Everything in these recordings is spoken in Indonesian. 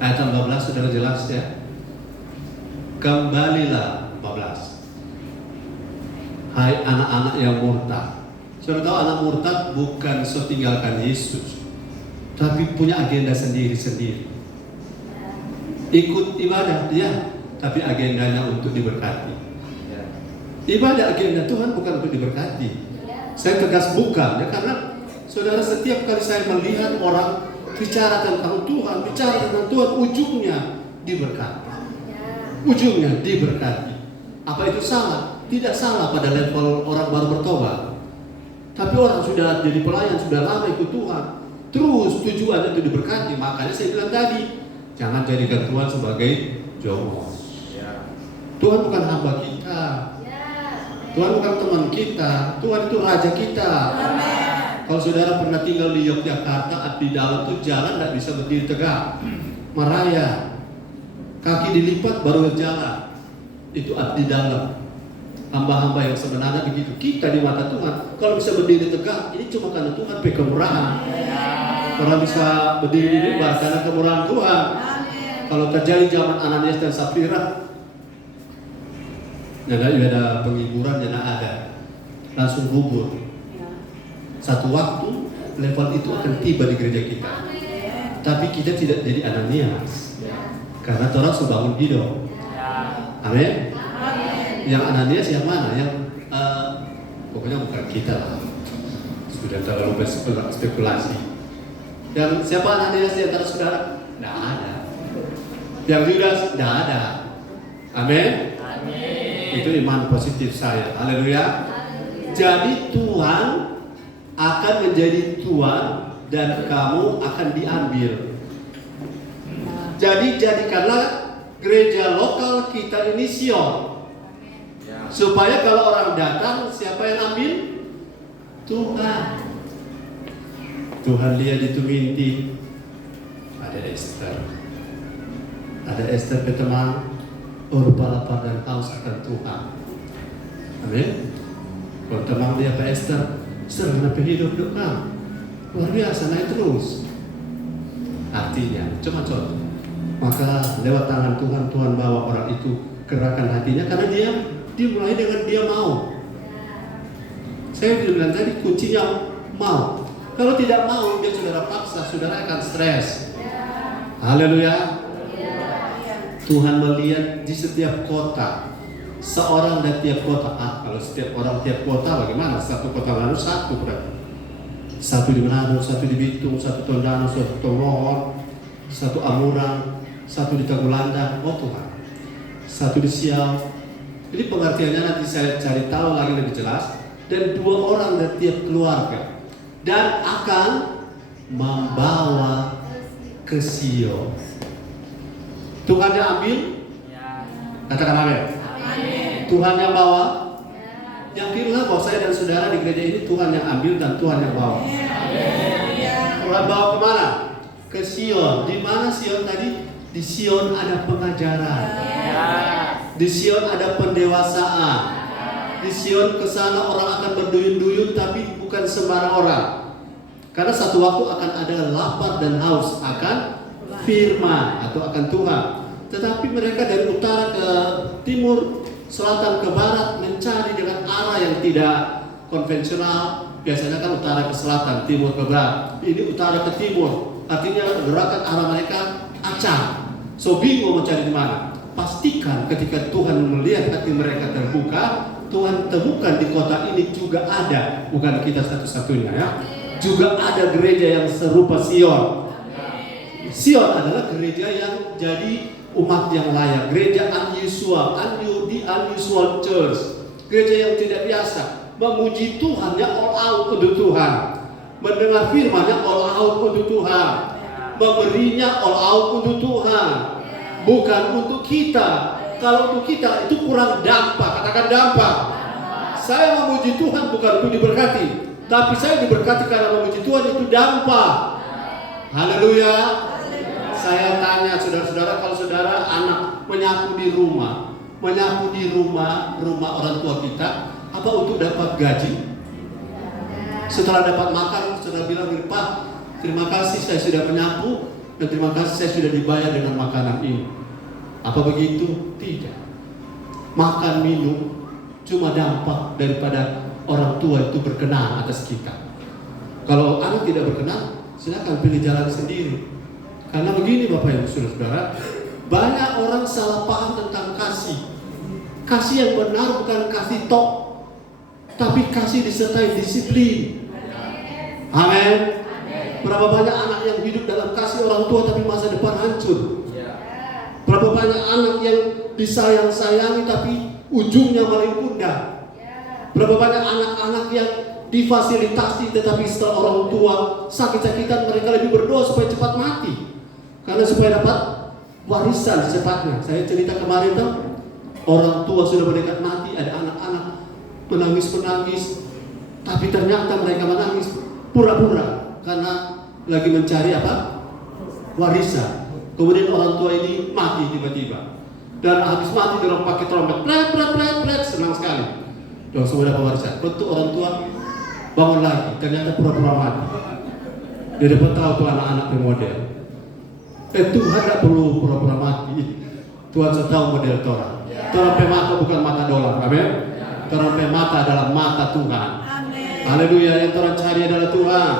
Ayat 14 sudah jelas ya. Kembalilah 14. Hai anak-anak yang murtad. Saudara tahu anak murtad bukan tinggalkan Yesus, tapi punya agenda sendiri-sendiri. Ikut ibadah dia, tapi agendanya untuk diberkati. Ibadah agenda Tuhan bukan untuk diberkati. Saya tegas bukan ya, karena saudara setiap kali saya melihat orang bicara tentang Tuhan, ujungnya diberkati. Ujungnya diberkati. Apa itu salah? Tidak salah pada level orang baru bertobat. Tapi orang sudah jadi pelayan, sudah lama ikut Tuhan, terus tujuannya itu diberkati. Makanya saya bilang tadi, jangan jadikan Tuhan sebagai jongos. Tuhan bukan hamba kita. Tuhan bukan teman kita. Tuhan itu raja kita. Kalau saudara pernah tinggal di Yogyakarta, di dalam tuh jalan tidak bisa berdiri tegak, merayap, kaki dilipat baru berjalan. Itu di dalam. Hamba-hamba yang sebenarnya begitu. Kita di mata Tuhan, kalau bisa berdiri tegak, ini cuma karena Tuhan punya kemurahan. Kalau bisa berdiri ini karena kemurahan Tuhan. Kalau terjadi zaman Ananias dan Safira, ada penghiburan yang ada, langsung gugur. Satu waktu level itu akan tiba di gereja kita. Tapi kita tidak jadi Ananias, karena orang sebangun hidup. Amin. Yang Ananias yang mana? Yang pokoknya bukan kita lah. Sudah terlalu spekulasi. Yang siapa Ananias di antara saudara? Tidak ada. Yang Yudas? Tidak ada. Amin. Itu iman positif saya. Haleluya. Jadi Tuhan akan menjadi Tuhan dan kamu akan diambil. Jadi jadikanlah gereja lokal kita ini Sion. Supaya kalau orang datang, siapa yang ambil? Tuhan. Tuhan lihat itu mimpi. Ada Esther. Ada Esther berteman. Orba lapar dan haus akan Tuhan. Amin. Kalau teman dia Pak Esther, Esther kenapa hidup kan? Luar biasa, naik terus. Artinya, cuma contoh. Maka lewat tangan Tuhan, Tuhan bawa orang itu gerakan hatinya karena dia mulai dengan dia mau. Saya bilang tadi kuncinya mau. Kalau tidak mau, dia saudara paksa, saudara akan stres. Haleluya. Tuhan melihat di setiap kota, seorang dari tiap kota. Kalau setiap orang tiap kota bagaimana? Satu kota lalu satu berarti. Satu di Manado, satu di Bitung, satu Tondano, satu Tonglohon, satu Amurang, satu di Tagulanda. Oh Tuhan. Satu di Siau. Jadi pengertiannya nanti saya cari tahu lagi lebih jelas. Dan 2 orang dari tiap keluarga. Dan akan membawa ke Sion. Tuhan yang ambil? Katakan amin. Tuhan yang bawa? Yakinlah bahwa saya dan saudara di gereja ini Tuhan yang ambil dan Tuhan yang bawa. Tuhan bawa kemana? Ke Sion. Di mana Sion tadi? Di Sion ada pengajaran. Di Sion ada pendewasaan. Di Sion kesana orang akan berduyun-duyun, tapi bukan sembarang orang. Karena satu waktu akan ada lapar dan haus akan firman atau akan Tuhan. Tetapi mereka dari utara ke timur, selatan ke barat mencari dengan arah yang tidak konvensional. Biasanya kan utara ke selatan, timur ke barat. Ini utara ke timur. Artinya gerakan arah mereka acak. So bingung mencari di mana. Pastikan ketika Tuhan melihat hati mereka terbuka, Tuhan temukan di kota ini juga ada, bukan kita satu-satunya ya, juga ada gereja yang serupa Sion. Sion adalah gereja yang jadi umat yang layak, gereja unusual, unusual church, gereja yang tidak biasa, memuji Tuhan yang all out untuk Tuhan, mendengar firman-Nya all out untuk Tuhan, memberinya all out untuk Tuhan. Bukan untuk kita. Kalau untuk kita itu kurang dampak. Katakan dampak. Saya memuji Tuhan bukan untuk diberkati, tapi saya diberkati karena memuji Tuhan itu dampak. Haleluya. Saya tanya saudara-saudara, kalau saudara anak menyapu di rumah orang tua kita, apa untuk dapat gaji? Setelah dapat makan, saudara bilang, Pak, terima kasih saya sudah menyapu. dan terima kasih saya sudah dibayar dengan makanan ini. Apa begitu? Tidak. Makan minum cuma dampak daripada orang tua itu berkenan atas kita. Kalau anak tidak berkenan, silakan pilih jalan sendiri. Karena begini Bapak Ibu Saudara, banyak orang salah paham tentang kasih. Kasih yang benar bukan kasih tok, tapi kasih disertai disiplin. Amin. Berapa banyak anak yang hidup dalam kasih orang tua tapi masa depan hancur. Berapa banyak anak yang disayang-sayangi tapi ujungnya maling bunda. Berapa banyak anak-anak yang difasilitasi tetapi setelah orang tua sakit-sakitan mereka lebih berdoa supaya cepat mati. Karena supaya dapat warisan secepatnya. Saya cerita kemarin tuh, orang tua sudah mendekat mati, ada anak-anak menangis-menangis, tapi ternyata mereka menangis pura-pura karena lagi mencari apa? Warisan. Kemudian orang tua ini mati tiba-tiba. Dan habis mati dorong pakai trompet, pret, senang sekali. Dong semua dapat warisan. Betul orang tua bangun lagi, ternyata pura-pura mati. Dia dapat tahu tuh anak-anak model. Tuhan tidak perlu pura-pura mati. Tuhan sudah tahu model Torah. Torah mata bukan mata dolar, amin. Torah mata adalah mata Tuhan. Haleluya, yang Torah cari adalah Tuhan.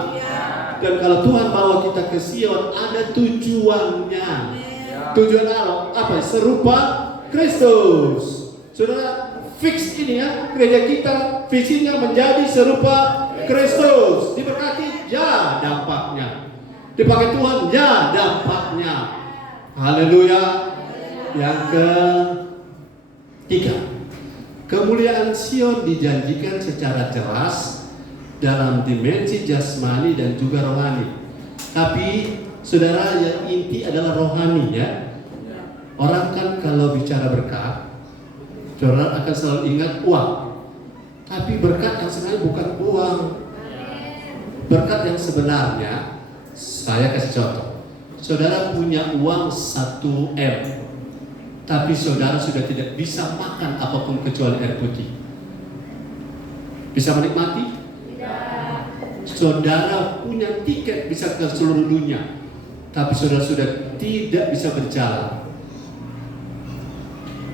Dan kalau Tuhan bawa kita ke Sion, ada tujuannya. Tujuan apa? Serupa Kristus. Saudara, fix ini ya, gereja kita visinya menjadi serupa Kristus. Diberkati, ya dampaknya. Dipakai Tuhan, ya dampaknya. Haleluya. Yang ketiga, kemuliaan Sion dijanjikan secara jelas dalam dimensi jasmani dan juga rohani. Tapi saudara, yang inti adalah rohani ya. Orang kan kalau bicara berkat, saudara akan selalu ingat uang. Tapi berkat yang sebenarnya bukan uang. Berkat yang sebenarnya, saya kasih contoh. Saudara punya uang 1 M, tapi saudara sudah tidak bisa makan apapun kecuali air putih. Bisa menikmati? Saudara punya tiket bisa ke seluruh dunia, tapi saudara sudah tidak bisa berjalan.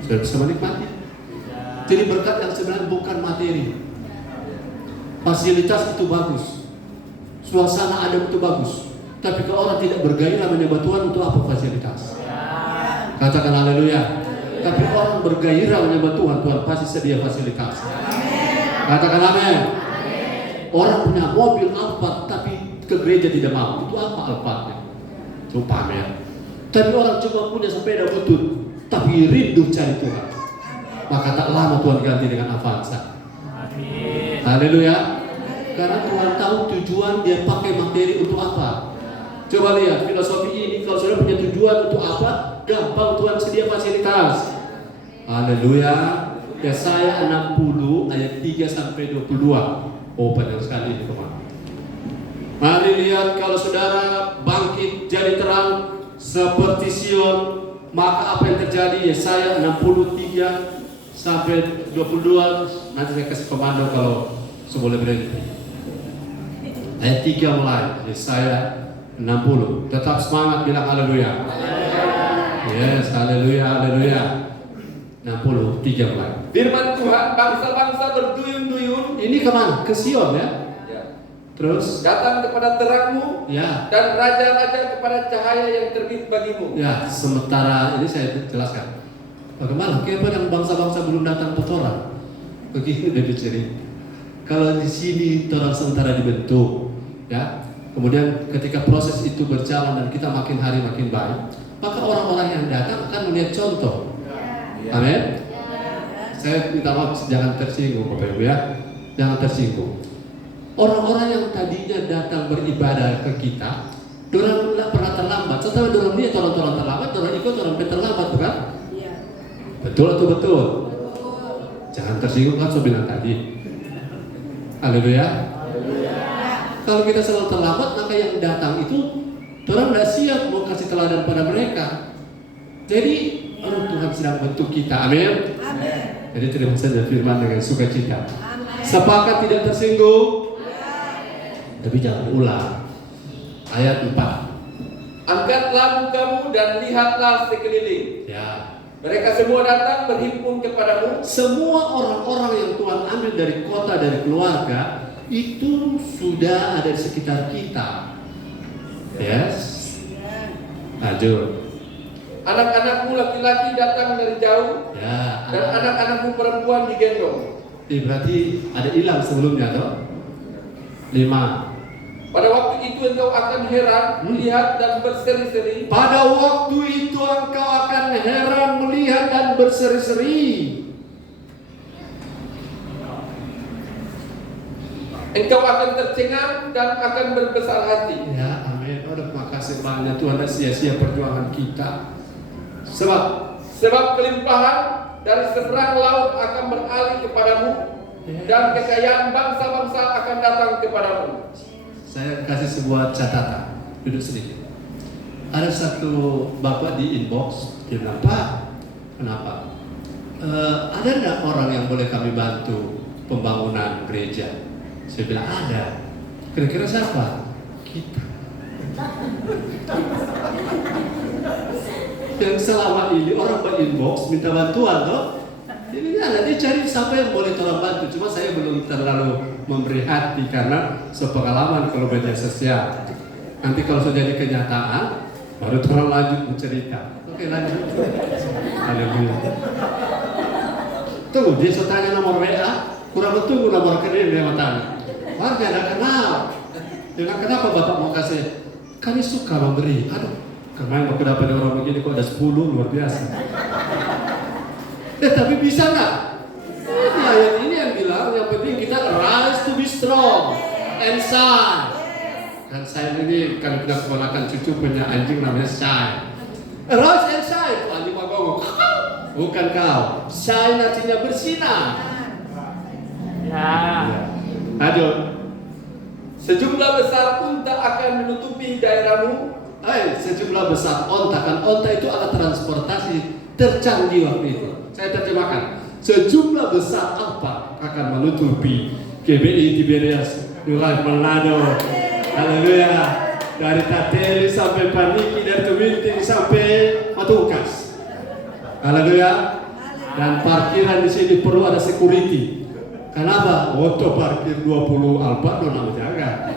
Saudara bisa menikmati? Jadi berkat yang sebenarnya bukan materi. Fasilitas itu bagus, suasana ada itu bagus, tapi kalau orang tidak bergairah menyembah Tuhan, untuk apa fasilitas? Katakan haleluya. Tapi orang bergairah menyembah Tuhan, Tuhan pasti sedia fasilitas. Katakan amin. Orang punya mobil Alphard tapi ke gereja tidak mau, itu apa Alphardnya? Itu pamer. Tapi orang cuma punya sepeda butut tapi rindu cari Tuhan, maka tak lama Tuhan ganti dengan Avanza. Haleluya. Karena Tuhan tahu tujuan dia pakai materi untuk apa. Coba lihat filosofi ini, kalau sudah punya tujuan untuk apa, gampang Tuhan sedia fasilitas. Haleluya. Yesaya 60 ayat 3 sampai 22. Oh, panjang sekali ini teman. Mari lihat, kalau saudara bangkit jadi terang seperti Sion, maka apa yang terjadi? Yesaya 63 sampai 22. Nanti saya kasih komando kalau boleh berhenti. Ayat 3 mulai. Yesaya 60. Tetap semangat, bilang haleluya. Yes, haleluya, haleluya. 60, 3 mulai. Firman Tuhan, bangsa-bangsa berduyun-duyun. Ini kemana? Ke Sion ya? Terus Datang kepada terangmu ya. dan raja-raja kepada cahaya yang terbit bagimu. Ya, sementara ini saya jelaskan. Bagaimana? Kenapa yang bangsa-bangsa belum datang ke Torah? Begini udah dicerita. Kalau di sini Torah sementara dibentuk, ya. Kemudian ketika proses itu berjalan dan kita makin hari makin baik, maka orang-orang yang datang akan melihat contoh. Amin. Saya minta maaf, jangan tersinggung Bapak Ibu ya. Jangan tersinggung. Orang-orang yang tadinya datang beribadah ke kita, dorang pernah terlambat. Setelah dorang lihat orang-orang terlambat, dorang ikut orang terlambat, bukan? Iya. Betul atau betul? Betul. Jangan tersinggung, kan saya bilang tadi. Haleluya. Kalau kita selalu terlambat, maka yang datang itu dorang tidak siap mau kasih teladan pada mereka. Jadi Tuhan sedang bentuk kita, amin. Amin. Jadi terima saja firman dengan sukacita. Sepakat tidak tersinggung. Tapi jangan diulang. Ayat 4. Angkatlah mukamu dan lihatlah sekeliling. Ya. Mereka semua datang berhimpun kepadamu. Semua orang-orang yang Tuhan ambil dari kota, dari keluarga, itu sudah ada di sekitar kita. Yes. Lanjut. Anak-anakmu laki-laki datang dari jauh, Ya. dan anak-anakmu perempuan digendong. Berarti ada hilang sebelumnya, toh? 5. Pada waktu itu engkau akan heran, melihat dan berseri-seri. Pada waktu itu engkau akan heran, melihat dan berseri-seri. Engkau akan tercengang dan akan berbesar hati. Ya, amin. Terima kasih banyak Tuhan, tidak sia-sia perjuangan kita. Sebab kelimpahan dari seberang laut akan beralih kepadamu, dan kekayaan bangsa-bangsa akan datang kepadamu. Saya kasih sebuah catatan. Duduk sedikit. Ada satu bapak di inbox, dia bilang, Pak, kenapa? Ada nggak orang yang boleh kami bantu pembangunan gereja? Saya bilang ada. Kira-kira siapa? Kita. Yang selama ini orang berinbox minta bantuan, toh? Ini ada, dia cari siapa yang boleh tolong bantu. Cuma saya belum terlalu memberi hati karena sepengalaman kalau media sosial. Nanti kalau sudah jadi kenyataan, baru orang lanjut mencerita. Oke, lanjut. Haleluya. Tunggu, dia sudah tanya nomor WA, kurang bertunggu nomor rekening dia mau tanya. Warga ada kenal. Dia bilang, kenapa Bapak mau kasih? Kami suka memberi. Aduh, kemarin waktu dapat orang begini kok ada 10, luar biasa. Tapi bisa nggak? Ini ayat ini yang bilang, yang penting kita rise to be strong and shine. Dan saya ini kalau kita sekolahkan cucu punya anjing namanya shine. Rise and shine, tuh anjing mau ngomong. Bukan kau. Shine artinya bersinar. Ya. Aduh. Sejumlah besar unta akan menutupi daerahmu. Sejumlah besar onta, kan onta itu alat transportasi tercanggih waktu itu. Saya terjemahkan. Sejumlah besar apa akan menutupi GBI Tiberias, Nurai Manado. Haleluya. Dari Tateli sampai Paniki, dari Tuminting sampai Matukas. Haleluya. Dan parkiran di sini perlu ada security. Kenapa? Auto parkir 20 Alphard nama jaga.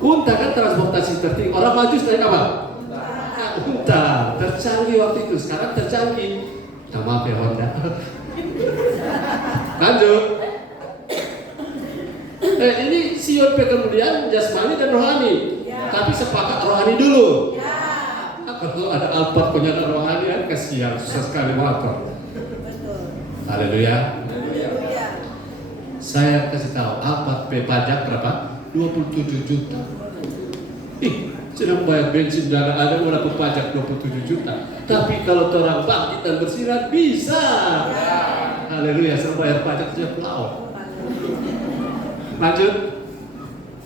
Unta kan transportasi tertinggi. Orang maju naik apa? Unta. Tercanggih waktu itu. Sekarang tercanggih. Maaf ya Honda. Lanjut. Ini Sion kemudian jasmani dan rohani. Tapi sepakat rohani dulu. Kalau ada Alphard punya rohani kan kasihan, susah sekali motor. Haleluya. Saya kasih tahu, Alphard pajak berapa? 27 juta. Sedang bayar bensin dan ada berapa pajak 27 juta. Tapi kalau orang bangkit dan bersinar bisa. Haleluya, sedang bayar pajak saja pelaut. Lanjut.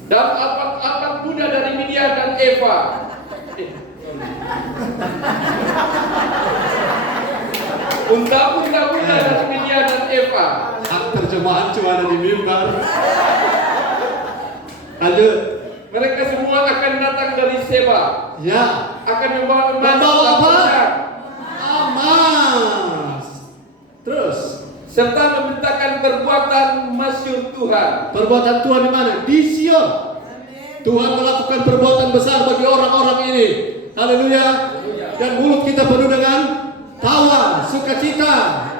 Dan Alphard muda dari Midian dan Eva. Unta-unta muda dari Midian dan Eva. Hak terjemahan cuma ada di mimbar. Lanjut. Mereka semua akan datang dari Seba. Ya. Akan membawa emas. Membawa apa? Emas. Terus. Serta memberitakan perbuatan masyhur Tuhan. Perbuatan Tuhan di mana? Di Sion. Tuhan melakukan perbuatan besar bagi orang-orang ini. Haleluya. Dan mulut kita penuh dengan tawa, sukacita.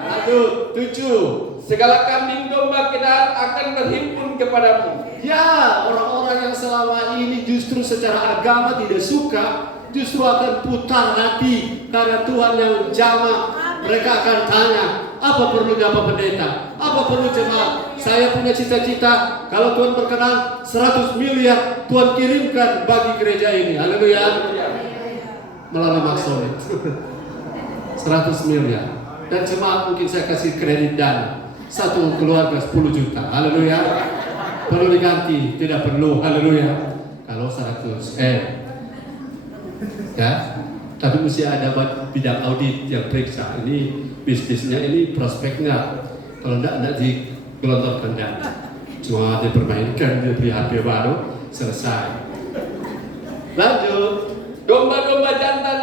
Lanjut. 7. Segala kambing domba Kedar akan berhimpun kepadamu. Ya, orang-orang yang selama ini justru secara agama tidak suka, justru akan putar hati karena Tuhan yang jamah. Mereka akan tanya, apa perlunya Pak Pendeta? Apa perlu jemaat? Saya punya cita-cita, kalau Tuhan berkenan 100 miliar Tuhan kirimkan bagi gereja ini. Haleluya. Melalui Maxonet 100 miliar. Dan jemaat mungkin saya kasih kredit dana. Satu keluarga 10 juta. Haleluya. Perlu diganti, tidak perlu. Haleluya. Kalau 100 ya. Tapi mesti ada bidang audit yang periksa. Ini bisnisnya, ini prospeknya. Kalau tidak digelontorkan dana. Cuma dipermainkan, dia beli HP baru, selesai. Lanjut. Domba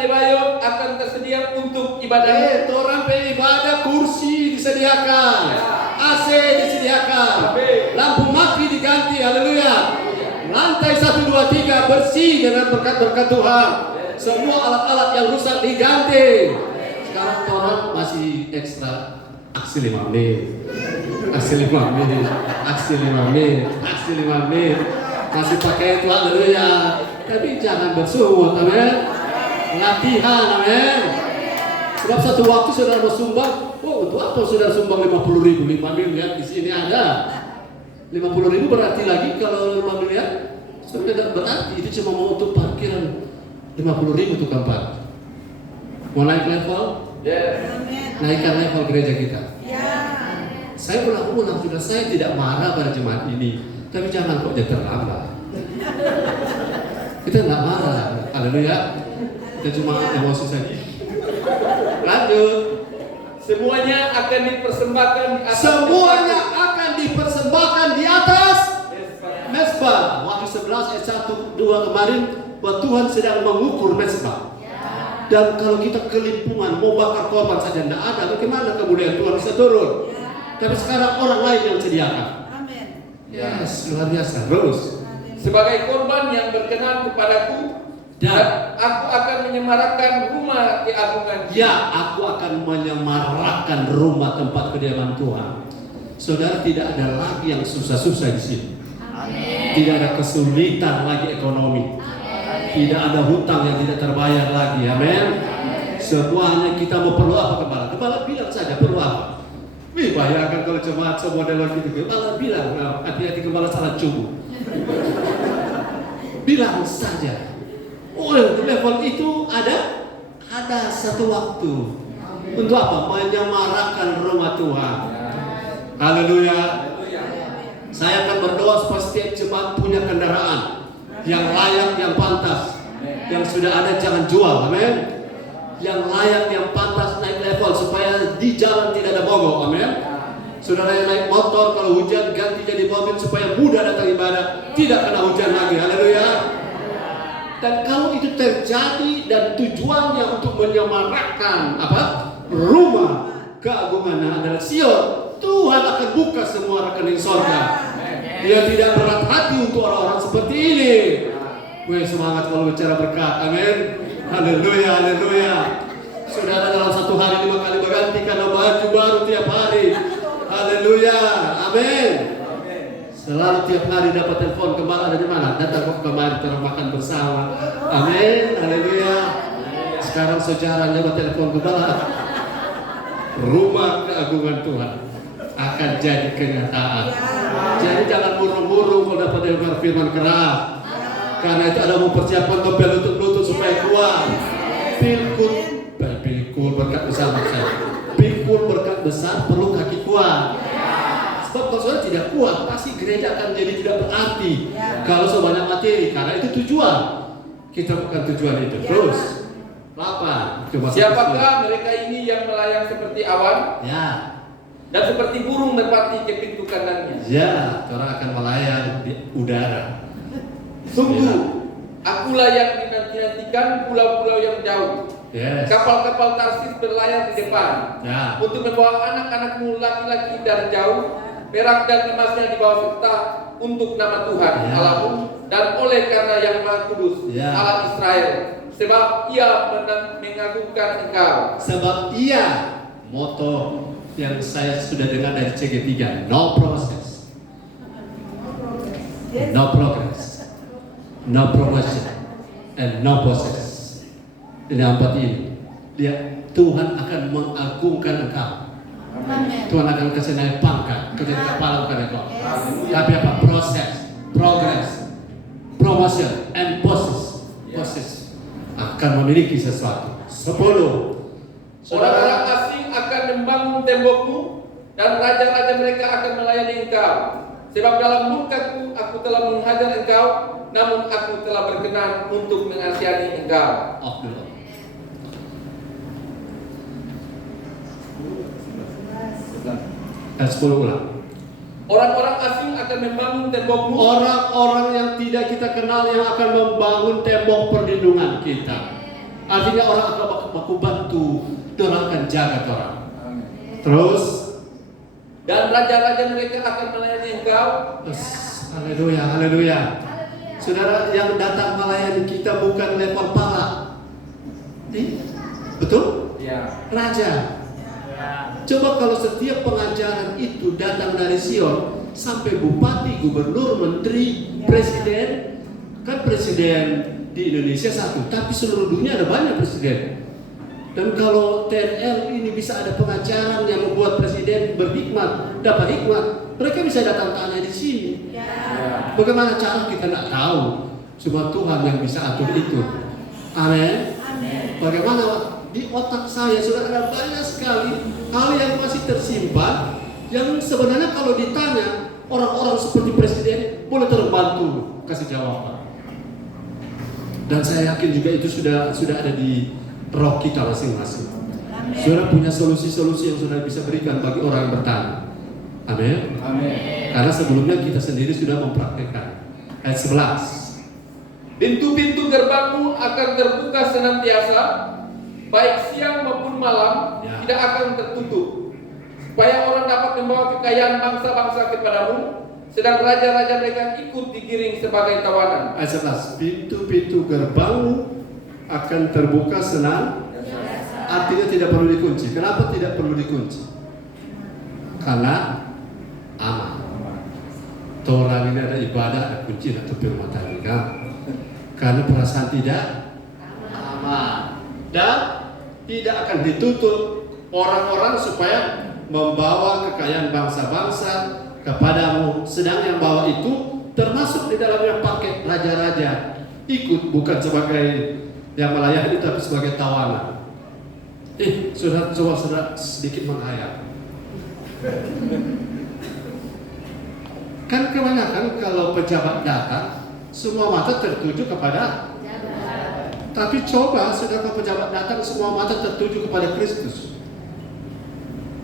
bayot akan tersedia untuk ibadah. Orang ibadah kursi disediakan, AC disediakan, lampu mati diganti, haleluya. Lantai 1, 2, 3 bersih dengan berkat-berkat Tuhan. Semua alat-alat yang rusak diganti. Sekarang orang masih ekstra aksi 5 menit, aksi 5 menit, aksi 5 menit, aksi 5 menit. Masih pakai itu, haleluya. Tapi jangan bersungut, amin. Latihan, amin. Sebab satu waktu saudara mau sumbang, untuk apa saudara sumbang 50.000, 5 miliar di sini ada. 50.000 berarti lagi kalau 5 miliar, saudara berarti itu cuma mau untuk parkiran 50.000 tukang parkir. Mau naik level? Naikkan level gereja kita. Saya ulang-ulang sudah, saya tidak marah pada jemaat ini, tapi jangan kok jadi terlambat. Kita nggak marah, haleluya. Kita cuma emosi saja. Lanjut. Semuanya akan dipersembahkan di atas. Semuanya akan dipersembahkan di atas mezbah. Wahyu 11 ayat 1-2 kemarin, bahwa Tuhan sedang mengukur mezbah. Dan kalau kita kelimpungan mau bakar korban saja tidak ada, bagaimana kemudian Tuhan bisa turun? Tapi sekarang orang lain yang sediakan. Amin. Yes, luar biasa. Terus. Sebagai korban yang berkenan kepadaku, dan aku akan menyemarakkan rumah keagungan. Ya, aku akan menyemarakkan rumah tempat kediaman Tuhan. Saudara, tidak ada lagi yang susah-susah di sini. Amin. Tidak ada kesulitan lagi ekonomi. Amin. Tidak ada hutang yang tidak terbayar lagi. Amin. Semuanya kita mau perlu apa kepala? Kepala bilang saja perlu apa. Wih, bayangkan kalau jemaat semua dalam gitu. Kepala bilang, hati-hati kepala salah cubu. Bilang saja. Oh, level itu ada satu waktu. Untuk apa? Menyemarakkan rumah Tuhan. Haleluya. Saya akan berdoa supaya setiap jemaat punya kendaraan yang layak, yang pantas. Yang sudah ada jangan jual, amin. Yang layak, yang pantas naik level supaya di jalan tidak ada mogok, amin. Saudara yang naik motor, kalau hujan ganti jadi mobil supaya mudah datang ibadah, tidak kena hujan lagi, haleluya. Dan kalau itu terjadi dan tujuannya untuk menyemarakkan rumah keagungannya adalah Sion, Tuhan akan buka semua rekening sorga. Dia tidak berat hati untuk orang-orang seperti ini. Weh, semangat kalau bicara berkat, amin. Haleluya, haleluya. Saudara dalam satu hari 5 kali berganti karena baju baru tiap hari. Haleluya, amin. Selalu tiap hari dapat telepon, kembali ada di mana? Datang kok kemari terus makan bersama. Amin, haleluya. Sekarang sejarah lewat telepon kembali. Rumah keagungan Tuhan akan jadi kenyataan. Jadi jangan murung-murung kalau dapat dengar firman keras. Karena itu ada mempersiapkan topel lutut-lutut supaya kuat. Pikul berkat besar saya. Pikul berkat besar perlu kaki kuat. Sebab kalau saudara tidak kuat, pasti gereja akan jadi tidak berarti. Kalau sebanyak materi, karena itu tujuan. Kita bukan tujuan itu. Terus, apa? Siapakah mereka ini yang melayang seperti awan? Ya. Dan seperti burung merpati ke pintu kandangnya. Ya, orang akan melayang di udara. Sungguh, akulah yang dinanti-nantikan pulau-pulau yang jauh. Yes. Kapal-kapal Tarsis berlayar di depan. Ya. Untuk membawa anak-anakmu laki-laki dari jauh. Perak dan emasnya dibawa serta untuk nama Tuhan Allahmu dan oleh karena yang Maha Kudus Allah Israel, sebab Ia mengagungkan engkau. Sebab Ia, moto yang saya sudah dengar dari CG3, no process, no progress, no promotion, and no process. Ini 4 ini. Tuhan akan mengagungkan engkau. Amen. Tuhan akan kasih naik pangkat, kerja kepala bukan ekor. Tapi apa? Proses, progress, promotion, and process akan memiliki sesuatu. 10. Orang-orang asing akan membangun tembokmu dan raja-raja mereka akan melayani engkau. Sebab dalam murkaku aku telah menghajar engkau, namun aku telah berkenan untuk mengasihani engkau. Dan 10 ulang. Orang-orang asing akan membangun tembokmu. Orang-orang yang tidak kita kenal yang akan membangun tembok perlindungan kita. Artinya orang akan baku bantu, orang akan jaga orang. Terus, dan raja-raja mereka akan melayani engkau. haleluya, haleluya. Saudara, yang datang melayani kita bukan level pala. Betul? Ya. Raja. Coba kalau setiap pengajaran itu datang dari Sion, sampai bupati, gubernur, menteri, presiden. Kan presiden di Indonesia satu, tapi seluruh dunia ada banyak presiden. Dan kalau TNL ini bisa ada pengajaran yang membuat presiden berhikmat, dapat hikmat, mereka bisa datang tanya di sini. Bagaimana cara kita tidak tahu? Cuma Tuhan yang bisa atur itu. Amin. Bagaimana di otak saya sudah ada banyak sekali hal yang masih tersimpan, yang sebenarnya kalau ditanya orang-orang seperti presiden boleh terbantu kasih jawaban. Dan saya yakin juga itu sudah ada di roh kita masing-masing. Saudara punya solusi-solusi yang sudah bisa berikan bagi orang yang bertanya. Amin. Karena sebelumnya kita sendiri sudah mempraktekkan. Ayat 11. Pintu-pintu gerbangmu akan terbuka senantiasa, baik siang maupun malam, tidak akan tertutup, supaya orang dapat membawa kekayaan bangsa-bangsa kepadamu, sedang raja-raja mereka ikut digiring sebagai tawanan. Ayat 11. Pintu-pintu gerbangmu akan terbuka senang. Artinya tidak perlu dikunci. Kenapa tidak perlu dikunci? Karena aman. Orang ini ada ibadah, ada kunci, ada tutup rumah tangga. Karena perasaan tidak aman. Dan tidak akan ditutup orang-orang supaya membawa kekayaan bangsa-bangsa kepadamu. Sedang yang bawa itu termasuk di dalamnya paket raja-raja. Ikut bukan sebagai yang melayani tapi sebagai tawanan. Saudara coba sedikit menghayal. Kan kebanyakan kalau pejabat datang, semua mata tertuju kepada. Tapi coba saudara pejabat datang, semua mata tertuju kepada Kristus.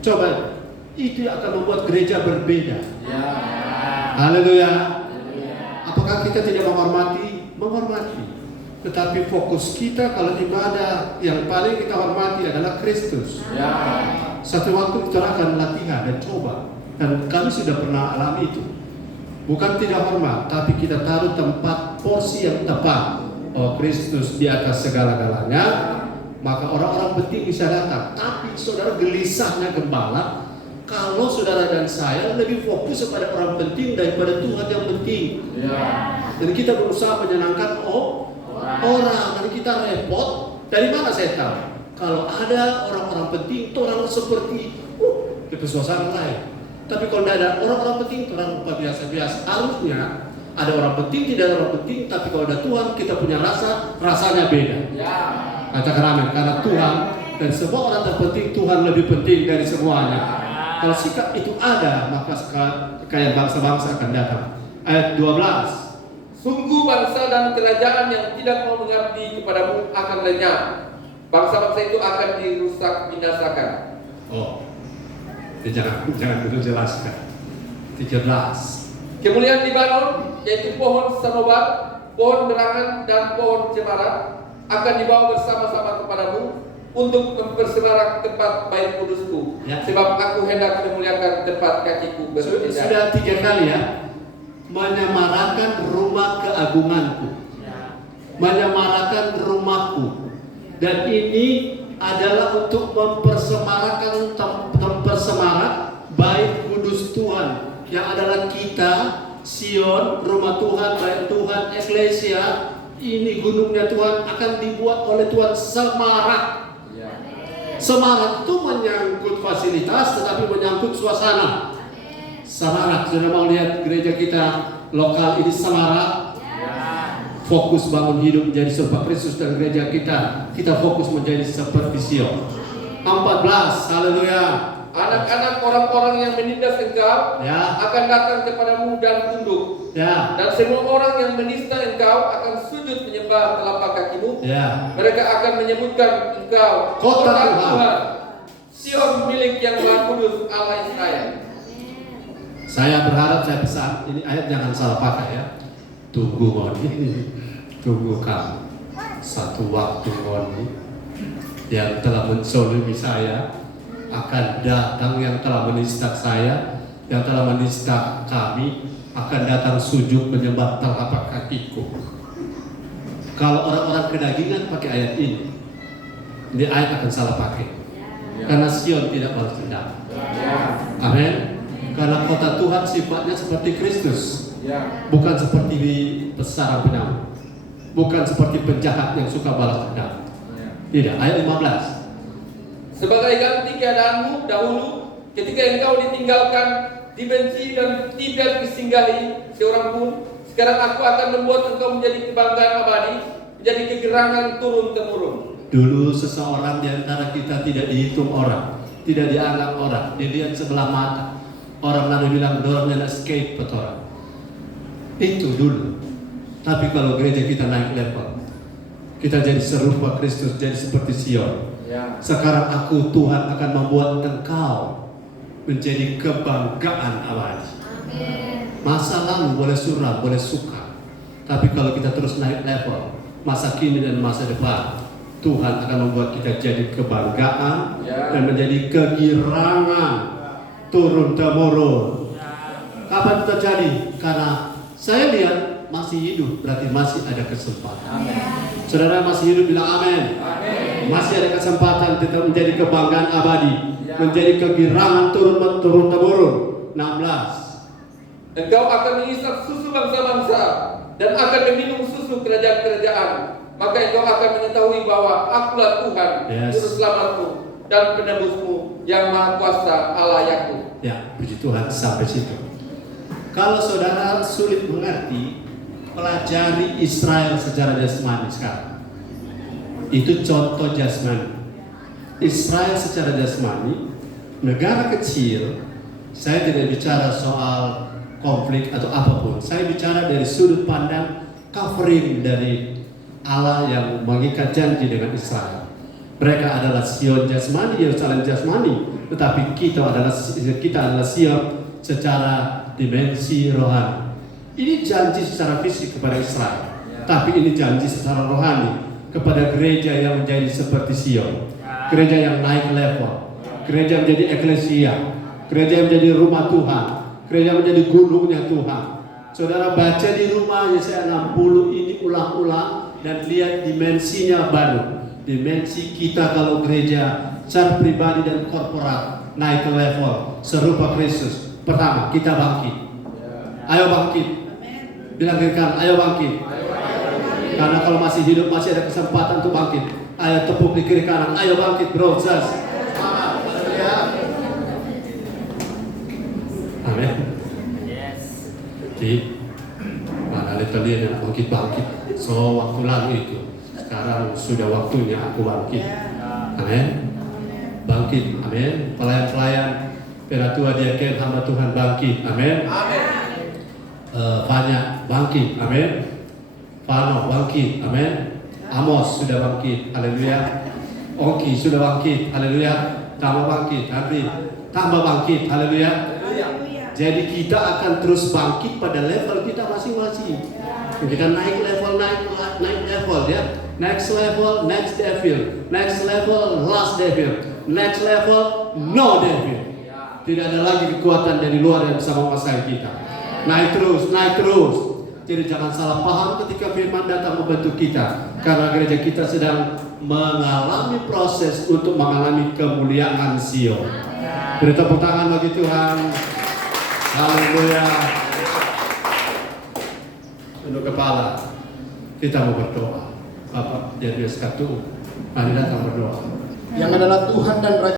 Coba, itu akan membuat gereja berbeda. Haleluya. Apakah kita tidak menghormati? Menghormati. Tetapi fokus kita kalau ibadah yang paling kita hormati adalah Kristus. Satu waktu kita akan latihan dan coba. Dan kami sudah pernah alami itu. Bukan tidak hormat, tapi kita taruh tempat porsi yang tepat. Oh, Kristus di atas segala-galanya, maka orang-orang penting bisa datang. Tapi saudara, gelisahnya gembala kalau saudara dan saya lebih fokus kepada orang penting daripada Tuhan yang penting. Dan kita berusaha menyenangkan orang, dan kita repot. Dari mana saya tahu? Kalau ada orang-orang penting, itu orang seperti itu suasana lain. Tapi kalau tidak ada orang-orang penting, itu orang biasa-biasa. Harusnya ada orang penting, tidak ada orang penting. Tapi kalau ada Tuhan, kita punya rasanya beda. Katakan amin. Karena Tuhan dan semua orang terpenting, Tuhan lebih penting dari semuanya. Kalau sikap itu ada, maka kekayaan bangsa-bangsa akan datang. Ayat 12. Sungguh bangsa dan kerajaan yang tidak mau mengabdi kepadamu akan lenyap. Bangsa-bangsa itu akan dirusak, binasakan. Jangan dulu jelaskan. 13. Kemuliaan Libanon, yaitu pohon sanobar, pohon berangan, dan pohon cemara akan dibawa bersama-sama kepadamu untuk mempersemarak tempat bait kudusku. Sebab aku hendak memuliakan tempat kakiku berpijak. Sudah 3 kali ya. Menyemarakan rumah keagunganku, menyemarakan rumahku, dan ini adalah untuk mempersemarakkan mempersemarak bait kudus Tuhan yang adalah kita, Sion, rumah Tuhan, bait Tuhan, eklesia. Ini gunungnya Tuhan akan dibuat oleh Tuhan semarak. Semarak itu menyangkut fasilitas, tetapi menyangkut suasana. Semarak, sudah mau lihat gereja kita lokal ini semarak. Fokus bangun hidup menjadi serupa Kristus, dan gereja kita fokus menjadi seperti Sion. 14, haleluya. Anak-anak orang-orang yang menindas engkau akan datang kepadamu dan tunduk. Dan semua orang yang menista engkau akan sujud menyembah telapak kakimu. Mereka akan menyebutkan engkau kota Tuhan, Sion milik yang Maha Kudus Allah Israel. Saya berharap, saya pesan, ini ayat jangan salah pakai ya. Tunggu ini, tunggu kamu. satu waktu yang telah menzalimi saya akan datang, yang telah menista saya, yang telah menista kami akan datang sujud menyembah telapak kakiku. Kalau orang-orang kedagingan pakai ayat ini ayat akan salah pakai. Karena Sion tidak balas dendam. Amin. Karena kota Tuhan sifatnya seperti Kristus, bukan seperti pesara penyamun, bukan seperti penjahat yang suka balas dendam. Tidak. Ayat 15. Sebagai ganti keadaanmu dahulu, ketika engkau ditinggalkan, dibenci dan tidak disinggahi seorang pun, sekarang aku akan membuat engkau menjadi kebanggaan abadi, menjadi kegerangan turun-temurun. Dulu seseorang di antara kita tidak dihitung orang, tidak dianggap orang, dilihat sebelah mata. Orang lalu bilang dorong dan escape orang. Itu dulu. Tapi kalau gereja kita naik level, kita jadi serupa Kristus, jadi seperti Sion. Sekarang aku, Tuhan, akan membuat engkau menjadi kebanggaan abadi. Masa lalu boleh suram, boleh suka, tapi kalau kita terus naik level, masa kini dan masa depan, Tuhan akan membuat kita jadi kebanggaan dan menjadi kegirangan turun temurun. Kapan itu terjadi? Karena saya lihat masih hidup, berarti masih ada kesempatan. Saudara masih hidup, bilang amin. Masih ada kesempatan tetap menjadi kebanggaan abadi, menjadi kegirangan turun temurun. 16. Engkau akan mengisap susu bangsa-bangsa dan akan meminum susu kerajaan-kerajaan. Maka engkau akan mengetahui bahwa akulah Tuhan, Juru Selamatmu dan penebusmu, yang Maha Kuasa, Allah Yakub. Ya, puji Tuhan sampai situ. Kalau saudara sulit mengerti, pelajari Israel secara jasmani sekarang. Itu contoh jasmani. Israel secara jasmani, negara kecil. Saya tidak bicara soal konflik atau apapun. Saya bicara dari sudut pandang covering dari Allah yang mengikat janji dengan Israel. Mereka adalah Sion jasmani, Yerusalem jasmani, tetapi kita adalah Sion secara dimensi rohani. Ini janji secara fisik kepada Israel, tapi ini janji secara rohani kepada gereja yang menjadi seperti Sion, gereja yang naik level, gereja menjadi eklesia, gereja yang menjadi rumah Tuhan, gereja menjadi gunungnya Tuhan. Saudara baca di rumah Yesaya 60 ini ulang-ulang dan lihat dimensinya baru. Dimensi kita kalau gereja secara pribadi dan korporat naik ke level serupa Kristus. Pertama, kita bangkit. Ayo bangkit. Bilang kiri kanan, ayo bangkit. Karena kalau masih hidup masih ada kesempatan untuk bangkit. Ayo tepuk di kiri kanan, ayo bangkit bro. Amin. Jadi mana kalian yang bangkit. So waktu lalu itu. Sekarang sudah waktunya aku bangkit. Amin. Bangkit. Amin. Pelayan-pelayan Peratua Diaken hamba Tuhan bangkit. Amin. Fanya bangkit. Amin. Fano bangkit. Amin. Amos sudah bangkit. Haleluya. Oki sudah bangkit. Haleluya. Tambah bangkit. Andri tambah bangkit. Haleluya. Jadi kita akan terus bangkit pada level kita masing-masing. Kita naik level ya. Next level, next devil. Next level, last devil. Next level, no devil. Tidak ada lagi kekuatan dari luar yang bisa menguasai kita. Naik terus. Jadi jangan salah paham ketika firman datang membantu kita. Karena gereja kita sedang mengalami proses untuk mengalami kemuliaan Sion. Beri tepuk tangan bagi Tuhan. Haleluya. Untuk kepala kita mau berdoa. Bapak, dia biasa mari datang berdoa. Yang adalah Tuhan dan Raja